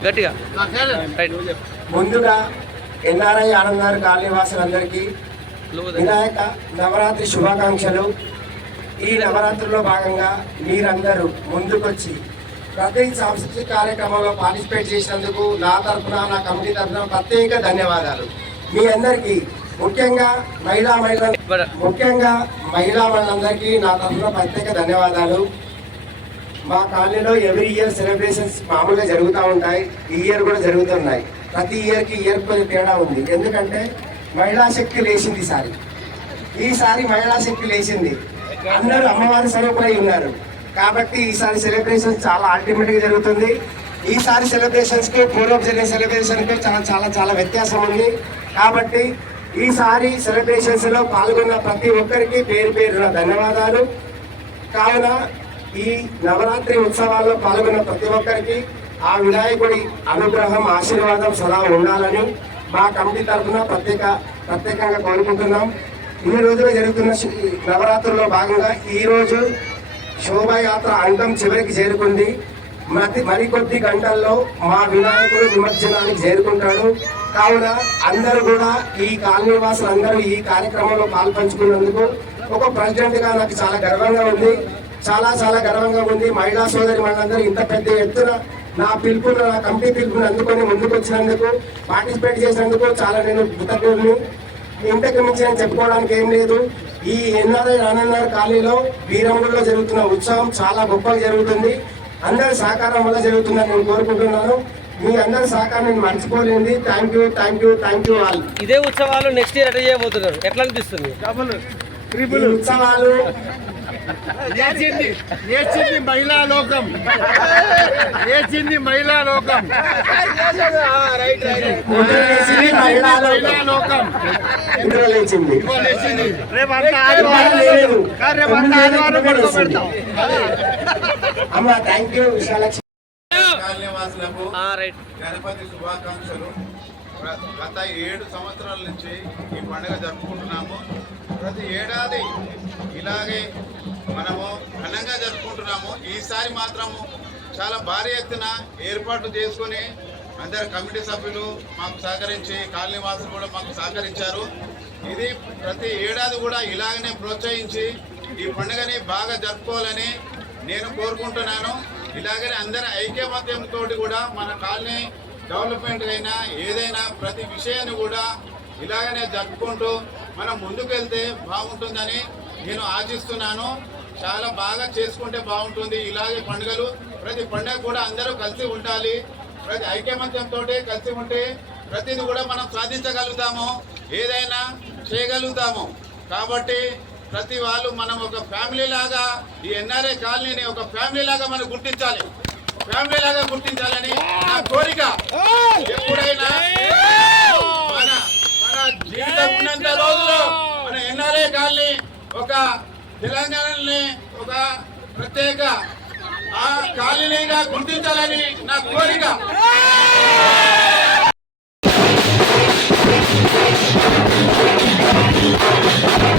గట్టిగా. ముందుగా ఎన్ఆర్ఐ ఆనందారు కాలనీవాసులందరికీ వినాయక నవరాత్రి శుభాకాంక్షలు. ఈ నవరాత్రిలో భాగంగా మీరందరూ ముందుకొచ్చి ప్రతి సాంస్కృతిక కార్యక్రమంలో పార్టిసిపేట్ చేసినందుకు నా తరఫున నా కమిటీ తరఫున ప్రత్యేక ధన్యవాదాలు. మీ అందరికీ ముఖ్యంగా మహిళా మహిళ ముఖ్యంగా మహిళా మహిళలందరికీ నా తరఫున ప్రత్యేక ధన్యవాదాలు. మా కాలనీలో ఎవ్రీ ఇయర్ సెలబ్రేషన్స్ మామూలుగా జరుగుతూ ఉంటాయి. ఈ ఇయర్ కూడా జరుగుతున్నాయి. ప్రతి ఇయర్కి ఇయర్ కొంచెం తేడా ఉంది. ఎందుకంటే మహిళా శక్తి లేచింది ఈసారి ఈసారి మహిళా శక్తి లేచింది. అందరూ అమ్మవారి స్వరూపులై ఉన్నారు. కాబట్టి ఈసారి సెలబ్రేషన్ చాలా అల్టిమేట్గా జరుగుతుంది. ఈసారి సెలబ్రేషన్స్కి పూర్వం జరిగిన సెలబ్రేషన్కి చాలా చాలా చాలా వ్యత్యాసం ఉంది. కాబట్టి ఈసారి సెలబ్రేషన్స్లో పాల్గొన్న ప్రతి ఒక్కరికి పేరు పేరున ధన్యవాదాలు. కావున ఈ నవరాత్రి ఉత్సవాల్లో పాల్గొన్న ప్రతి ఒక్కరికి ఆ వినాయకుడి అనుగ్రహం ఆశీర్వాదం సదా ఉండాలని మా కమిటీ తరఫున ప్రత్యేక ప్రత్యేకంగా కోరుకుంటున్నాం. ఈ రోజులో జరుగుతున్న నవరాత్రుల్లో భాగంగా ఈరోజు శోభాయాత్ర అంతం చివరికి చేరుకుంది. మతి మరికొద్ది గంటల్లో మా వినాయకుడు నిమజ్జనానికి చేరుకుంటాడు. కావున అందరూ కూడా ఈ కాలనీ వాసులు అందరూ ఈ కార్యక్రమంలో పాల్పంచుకున్నందుకు ఒక ప్రెసిడెంట్గా నాకు చాలా గర్వంగా ఉంది. చాలా చాలా గర్వంగా ఉంది. మహిళా సోదరి మనందరూ ఇంత పెద్ద ఎత్తున నా పిలుపును నా కమిటీ పిలుపుని అందుకొని ముందుకు వచ్చినందుకు పార్టిసిపేట్ చేసినందుకు చాలా నేను కృతజ్ఞుడిని. ఇంతకు మించి నేను చెప్పుకోవడానికి ఏం లేదు. ఈ ఎన్ఆర్ఐ రానున్నారు కాలనీలో వీరంగుడిలో జరుగుతున్న ఉత్సవం చాలా గొప్పగా జరుగుతుంది. అందరి సహకారం వల్ల జరుగుతుందని నేను కోరుకుంటున్నాను. మీ అందరి సహకారం నేను మర్చిపోలేంది thank you thank you thank you all ఇదే ఉత్సవాలు నెక్స్ట్ ఇయర్ ఎట్లా చేయబోతున్నారు. ఎట్లా అనిపిస్తుంది? ఈ ఉత్సవాలు లేచింది లేచింది మహిళా లోకం. లేచింది మహిళా లోకం. మహిళా లోకం. లేచింది. లేచింది. రేపు. రేపు అంతా ఆదివారం పడుకోబెడతాం. అమ్మ థ్యాంక్ యూ విశాలక్ష్మి కాలనీవాసులకు గణపతి శుభాకాంక్షలు. గత ఏడు సంవత్సరాల నుంచి ఈ పండుగ జరుపుకుంటున్నాము. ప్రతి ఏడాది ఇలాగే మనము ఘనంగా జరుపుకుంటున్నాము. ఈసారి మాత్రము చాలా భారీ ఎత్తున ఏర్పాట్లు చేసుకొని అందరు కమిటీ సభ్యులు మాకు సహకరించి కాలనీవాసులు కూడా మాకు సహకరించారు. ఇది ప్రతి ఏడాది కూడా ఇలాగనే ప్రోత్సహించి ఈ పండుగని బాగా జరుపుకోవాలని నేను కోరుకుంటున్నాను. ఇలాగనే అందరి ఐక్యమత్యంతో కూడా మన కాలనీ డెవలప్మెంట్ అయినా ఏదైనా ప్రతి విషయాన్ని కూడా ఇలాగనే జరుపుకుంటూ మనం ముందుకు వెళ్తే బాగుంటుందని నేను ఆశిస్తున్నాను. చాలా బాగా చేసుకుంటే బాగుంటుంది. ఇలాగే పండుగలు ప్రతి పండుగ కూడా అందరూ కలిసి ఉండాలి. ప్రతి ఐక్యమత్యంతో కలిసి ఉంటే ప్రతిది కూడా మనం సాధించగలుగుతాము. ఏదైనా చేయగలుగుతాము. కాబట్టి ప్రతి వాళ్ళు మనం ఒక ఫ్యామిలీ లాగా ఈ ఎన్ఆర్ఐ కాలనీని ఒక ఫ్యామిలీ లాగా మనం గుర్తించాలి. ఫ్యామిలీ లాగా గుర్తించాలని నా కోరిక. ఎప్పుడైనా మన మన జీవితం ఉన్నంత రోజులు మన ఎన్ఆర్ఐ కాలనీ ఒక తెలంగాణని ఒక ప్రత్యేక ఆ కాలనీగా గుర్తించాలని నా కోరిక. Thank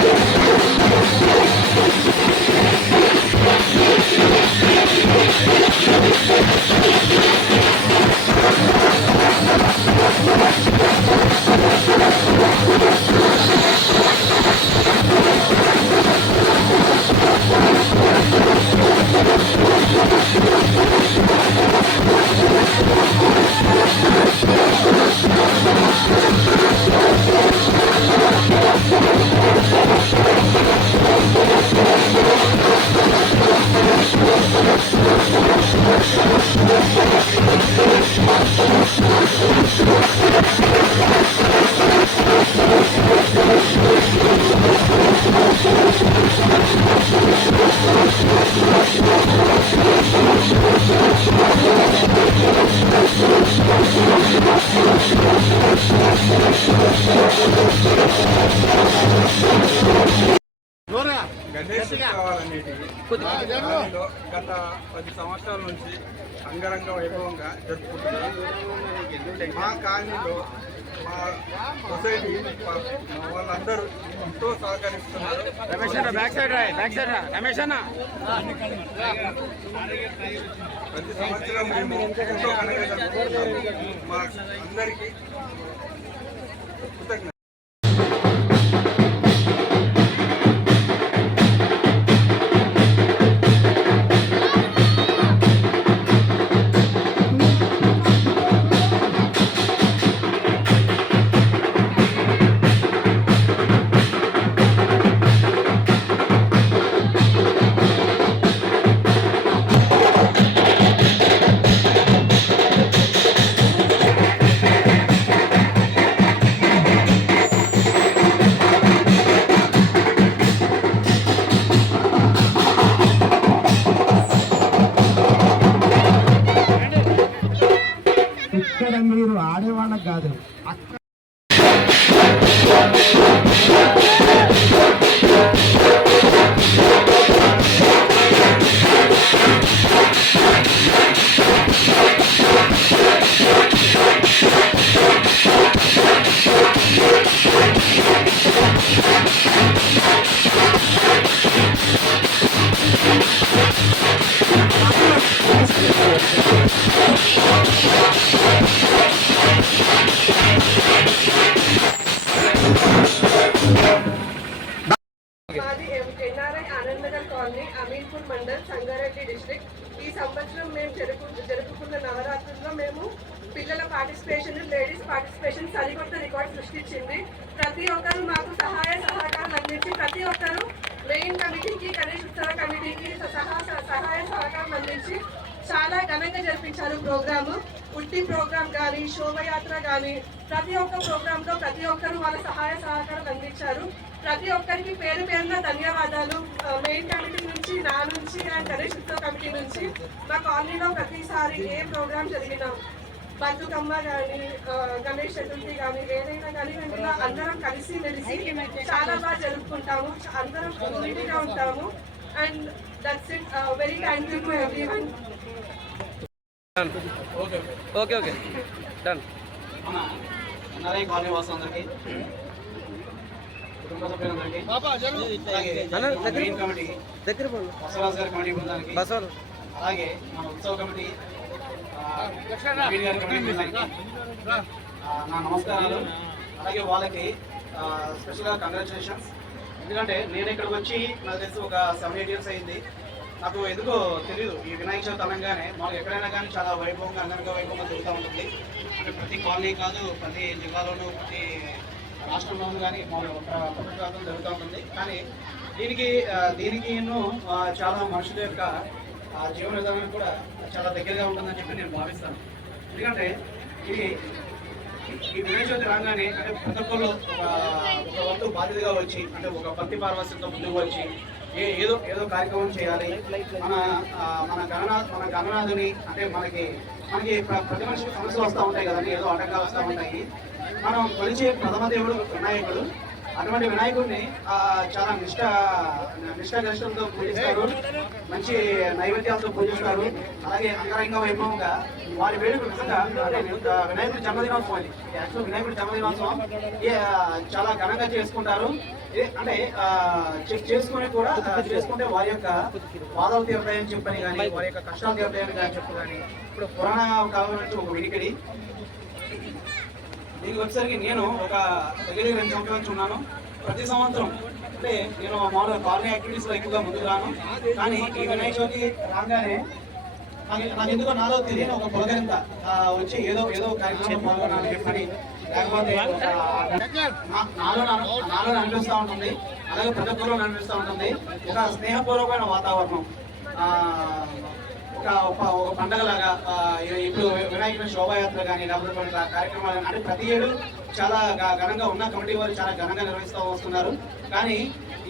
గణేష్ జరుగు. దానిలో గత పది సంవత్సరాల నుంచి అంగరంగ వైభవంగా జరుపుకుంటున్నాం మా కాలనీలో మా సొసైటీ వాళ్ళందరూ ఎంతో సహకరిస్తున్నారు. రమేష్ అన్న బ్యాక్ సైడ్ రా బ్యాక్ సైడ్ రా. రమేష్ అన్న. ప్రతి సంవత్సరం మేము ఎంతో జరుపుకుంటున్నాము. మా అందరికీ కాలనీ అమీన్పూర్ మండల్ సంగారెడ్డి డిస్ట్రిక్ట్. ఈ సంవత్సరం మేము జరుపు జరుపుకున్న నవరాత్రుల్లో మేము పిల్లల పార్టిసిపేషన్ లేడీస్ పార్టిసిపేషన్ సరికొత్త రికార్డ్ సృష్టించింది. ప్రతి ఒక్కరు మాకు సహాయ సహకారం అందించి ప్రతి ఒక్కరు మెయిన్ కమిటీకి గణేష్ ఉత్సవ కమిటీకి సహా సహాయ సహకారం అందించి చాలా ఘనంగా జరిపించారు ప్రోగ్రాము. ఉట్టి ప్రోగ్రామ్ కానీ శోభయాత్ర కానీ ప్రతి ఒక్క ప్రోగ్రాంలో ప్రతి ఒక్కరు వాళ్ళ సహాయ సహకారం అందించారు. ప్రతి ఒక్కరికి పేరు పేరున ధన్యవాదాలు. మెయిన్ కమిటీ నుంచి నా నుంచి అండ్ గణేష్ ఉత్సవ కమిటీ నుంచి మా కాలనీలో ప్రతిసారి ఏ ప్రోగ్రామ్ జరిగినా బతుకమ్మ కానీ గణేష్ చతుర్థి కానీ ఏదైనా కానీ మేము అందరం కలిసి మెలిసి చాలా బాగా జరుపుకుంటాము. అందరం యూనిటీగా ఉంటాము. And that's it very thank you to every one done okay okay done Naren colony వాసులందరికీ అన్న, దగ్గర కమిటీ. బసవరాజు గారి కమిటీ బృందానికి. బసవాలు అలాగే మన ఉత్సవ కమిటీ గారి బృందానికి. నా నమస్కారాలు. అలాగే వాళ్ళకి స్పెషల్గా కంగ్రాచులేషన్స్ ఎందుకంటే నేను ఇక్కడికి వచ్చి నాకు తెలిసి ఒక సెవెన్ ఎయిట్ ఇయర్స్ అయింది. నాకు ఎందుకో తెలియదు ఈ వినాయక చవితి అనగానే మాకు ఎక్కడైనా కానీ చాలా వైభవంగా అంగరంగ వైభవంగా జరుగుతూ ఉంటుంది. అంటే ప్రతి కాలనీ కాదు ప్రతి జిల్లాలోనూ ప్రతి రాష్ట్రంలోనూ కానీ మాకు ప్రభుత్వం జరుగుతూ ఉంటుంది కానీ దీనికి దీనికి ఎన్నో చాలా మనుషుల యొక్క జీవన విధానం కూడా చాలా దగ్గరగా ఉంటుందని చెప్పి నేను భావిస్తాను. ఎందుకంటే ఇది ఈ వినాయక చవితి రాగానే అంటే ప్రతి ఒక్కళ్ళు ఒక వంతు బాధ్యతగా వచ్చి అంటే ఒక భక్తి పారవస్యంతో ముందుకు వచ్చి ఏ ఏదో ఏదో కార్యక్రమం చేయాలి. మన మన గణనాథ్ మన గణనాథుని అంటే మనకి మనకి ప్రతి మనిషికి సమస్యలు వస్తూ ఉంటాయి కదండి ఏదో ఆటంకాలు వస్తూ ఉంటాయి. మనం కొలిచే ప్రథమ దేవుడు వినాయకుడు. అటువంటి వినాయకుడిని చాలా నిష్ట నిష్ఠాగరిష్టంతో పూజిస్తారు. మంచి నైవేద్యాలతో పూజిస్తారు. అలాగే అంగరంగ వైభవంగా వారి వేడుక నిజంగా వినాయకుడి జన్మదినోత్సవం అది. యాక్చువల్ వినాయకుడి జన్మదినోత్సవం ఏ, చాలా ఘనంగా చేసుకుంటారు. ఏ- అంటే చెక్ చేసుకుని కూడా చేసుకుంటే వారి యొక్క బాధలు తీరుతాయని చెప్పని కానీ వారి యొక్క కష్టాలు తీరుతాయని కానీ చెప్పు కానీ ఇప్పుడు పురాణ కాలం నుంచి ఒక వినికిడి. దీనికి వచ్చేసరికి నేను ఒక దగ్గర దగ్గర రెండు సంవత్సరాల నుంచి ఉన్నాను. ప్రతి సంవత్సరం అంటే నేను మామూలుగా కాలనీ యాక్టివిటీస్లో ఎక్కువగా ముందుకు రాను. కానీ ఈ వినాయక చవితి రాగానే నాకు నాకు ఎందుకో నాలో తెలియని ఒక పొలగరింత వచ్చి ఏదో ఏదో కార్యక్రమం పాల్గొనాలని చెప్పని లేకపోతే నాలో నాలో అనిపిస్తూ ఉంటుంది. అలాగే ప్రతి ఒక్కరిలో అనిపిస్తూ ఉంటుంది. ఒక స్నేహపూర్వకమైన వాతావరణం. ఒక ఒక పండగలాగా ఇప్పుడు వినాయకుని శోభాయాత్ర కానీ లేకపోతే కొన్ని కార్యక్రమాలు కానీ అంటే ప్రతి ఏడు చాలా ఘనంగా ఉన్న కమిటీ వారు చాలా ఘనంగా నిర్వహిస్తూ వస్తున్నారు. కానీ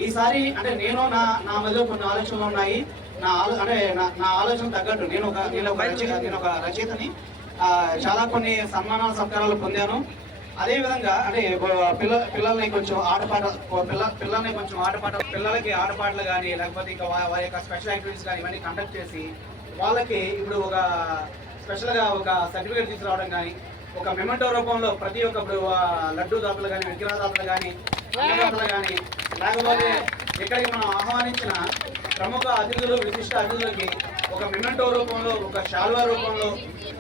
ఈసారి అంటే నేను నా నా మధ్యలో కొన్ని ఆలోచనలు ఉన్నాయి. నా ఆలో అంటే నా నా ఆలోచన తగ్గట్టు నేను ఒక నేను ఒక రచయిత నేను ఒక రచయితని చాలా కొన్ని సన్మానాలు సత్కారాలు పొందాను. అదేవిధంగా అంటే పిల్ల పిల్లల్ని కొంచెం ఆటపాట పిల్ల పిల్లల్ని కొంచెం ఆటపాట పిల్లలకి ఆటపాటలు కానీ లేకపోతే ఇంకా వారి యొక్క స్పెషల్ యాక్టివిటీస్ కానీ ఇవన్నీ కండక్ట్ చేసి వాళ్ళకి ఇప్పుడు ఒక స్పెషల్గా ఒక సర్టిఫికేట్ తీసుకురావడం కానీ ఒక మెమెంటో రూపంలో ప్రతి ఒక్క ఇప్పుడు లడ్డూ దాతలు కానీ విగ్రహ దాతలు కానీ అన్నదాతలు కానీ లేకపోతే ఇక్కడికి మనం ఆహ్వానించిన ప్రముఖ అతిథులు విశిష్ట అతిథులకి ఒక మెమెంటో రూపంలో ఒక శాల్వా రూపంలో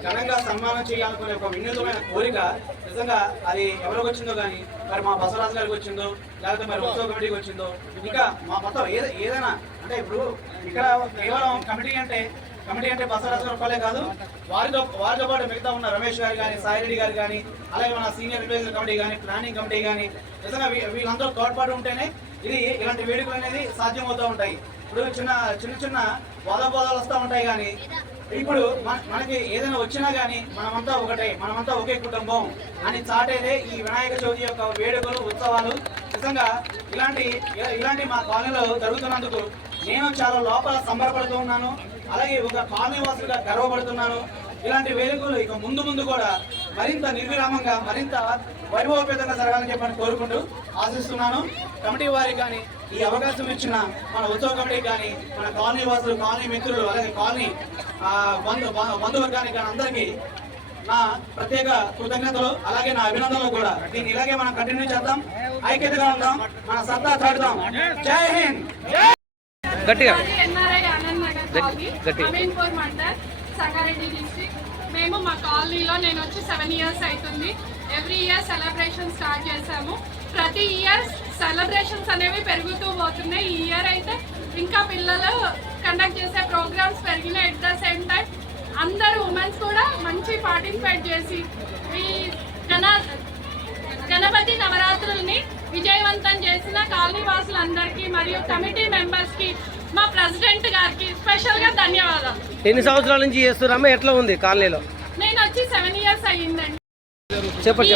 ఘనంగా సన్మానం చేయాలనుకునే ఒక వినూతమైన కోరిక నిజంగా అది ఎవరికి వచ్చిందో కానీ మరి మా బసవరాజు గారికి వచ్చిందో లేకపోతే మరి ఉత్సవ కమిటీకి వచ్చిందో ఇంకా మా మొత్తం ఏద ఏదైనా అంటే ఇప్పుడు ఇక్కడ కేవలం కమిటీ అంటే కమిటీ అంటే బసవరాజు ఒక్కలే కాదు. వారితో వారితో పాటు మిగతా ఉన్న రమేష్ గారు కానీ సాయిరెడ్డి గారు కానీ అలాగే మన సీనియర్ అడ్వైజర్ కమిటీ కానీ ప్లానింగ్ కమిటీ కానీ నిజంగా వీళ్ళందరూ తోడ్పాటు ఉంటేనే ఇది ఇలాంటి వేడుకలు అనేది సాధ్యమవుతూ ఉంటాయి. ఇప్పుడు చిన్న చిన్న చిన్న వాదోపాదాలు వస్తూ ఉంటాయి కానీ ఇప్పుడు మనకి ఏదైనా వచ్చినా కానీ మనమంతా ఒకటే మనమంతా ఒకే కుటుంబం అని చాటేదే ఈ వినాయక చవితి యొక్క వేడుకలు ఉత్సవాలు. నిజంగా ఇలాంటి ఇలాంటి మా కాలనీలో జరుగుతున్నందుకు నేను చాలా లోపల సంబరపడుతూ ఉన్నాను. అలాగే ఒక కాలనీవాసులుగా గర్వపడుతున్నాను. ఇలాంటి వేడుకలు ఇక ముందు ముందు కూడా మరింత నిర్విరామంగా మరింత వైభవపేతంగా జరగాలని చెప్పని కోరుకుంటూ ఆశిస్తున్నాను. కమిటీ వారికి కానీ ఈ అవకాశం ఇచ్చిన మన ఉత్సవ కమిటీకి కానీ మన కాలనీ వాసులు కాలనీ మిత్రులు అలాగే కాలనీ బంధు బంధువర్గానికి కానీ అందరికీ నా ప్రత్యేక కృతజ్ఞతలు అలాగే నా అభినందనలు కూడా. దీన్ని ఇలాగే మనం కంటిన్యూ చేద్దాం. ఐక్యతగా ఉందాం. మన సత్తా చాటుదాం. జై హింద్! గట్టిగా. సంగారెడ్డి డిస్ట్రిక్ట్. మేము మా కాలనీలో నేను వచ్చి సెవెన్ ఇయర్స్ అవుతుంది. ఎవ్రీ ఇయర్ సెలబ్రేషన్ స్టార్ట్ చేశాము. ప్రతి ఇయర్ సెలబ్రేషన్స్ అనేవి పెరుగుతూ పోతున్నాయి. ఈ ఇయర్ అయితే ఇంకా పిల్లలు కండక్ట్ చేసే ప్రోగ్రామ్స్ పెరిగినాయి ఎట్ ద సేమ్ టైం అందరు ఉమెన్స్ కూడా మంచి పార్టిసిపేట్ చేసి ఈ గణ గణపతి నవరాత్రుల్ని విజయవంతం చేసిన కాలనీ వాసులందరికీ మరియు కమిటీ మెంబర్స్కి మా ప్రెసిడెంట్ గారికి స్పెషల్గా ధన్యవాదాలు. ఎన్ని సంవత్సరాల నుంచి చేస్తున్నారమ్మా? ఎట్లా ఉంది కాలనీలో? నేను వచ్చి సెవెన్ ఇయర్స్ అయ్యిందండి. చెప్పండి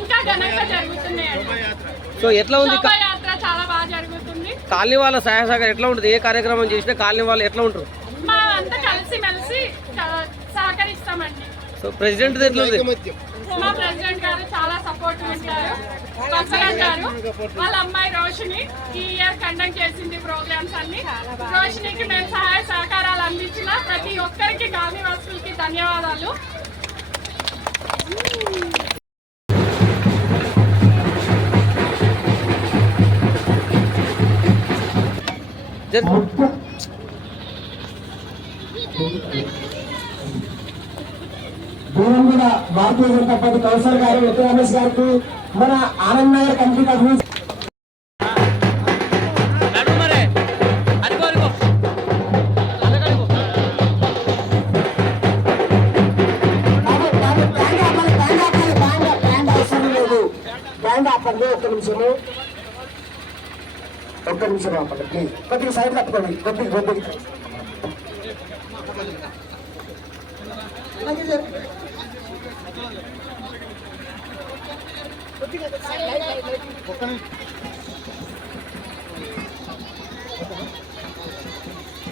ఇంకా ఘనంగా జరుగుతున్నాయండి. సో ఎట్లా ఉంది శోభాయాత్ర చాలా బాగా జరుగుతుంది. కాలనీ వాళ్ళ సహాయ సహకారం ఎట్లా ఉంటుంది? ఏ కార్యక్రమం చేసినా కాలనీ వాళ్ళు ఎట్లా ఉంటారు? మా అంతా కలిసి మెలిసి సహకరిస్తామండి. సో ప్రెసిడెంట్ ఎట్లా ఉంది? మా ప్రెసిడెంట్ గారు చాలా సపోర్ట్ ఉంటారు. బసవరాజ్ గారు వాళ్ళ అమ్మాయి రోషిని ఈ ఇయర్ కండక్ట్ చేసింది ప్రోగ్రామ్స్ అన్ని. రోషినికి మేము సహాయ సహకారాలు అందించిన ప్రతి ఒక్కరికి కాలనీ వాసులకి ధన్యవాదాలు. జర్- దూరం కూడా భారతీయ జనతా పార్టీ కౌన్సిలర్ గారు నిత్య రమేష్ గారికి మన ఆనంద్ నగర్ కమిటీ తరఫు నుంచి నడు మరే. అడుగు, అడుగు. అడుగు, అడుగు. బ్యాండ్ ఆపాలి, బ్యాండ్ ఆపాలి, బ్యాండ్ ఆపాలి, బ్యాండ్ బ్యాండ్ అవసరం లేదు బ్యాండ్ ఆపండి ఒక్క నిమిషము ఒక్క నిమిషం ఆపండి ప్లీజ్ కొద్దిగా సైడ్ తప్పుకోండి కొద్దిగా కొద్దిగా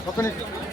ఒక్క నిమిషం.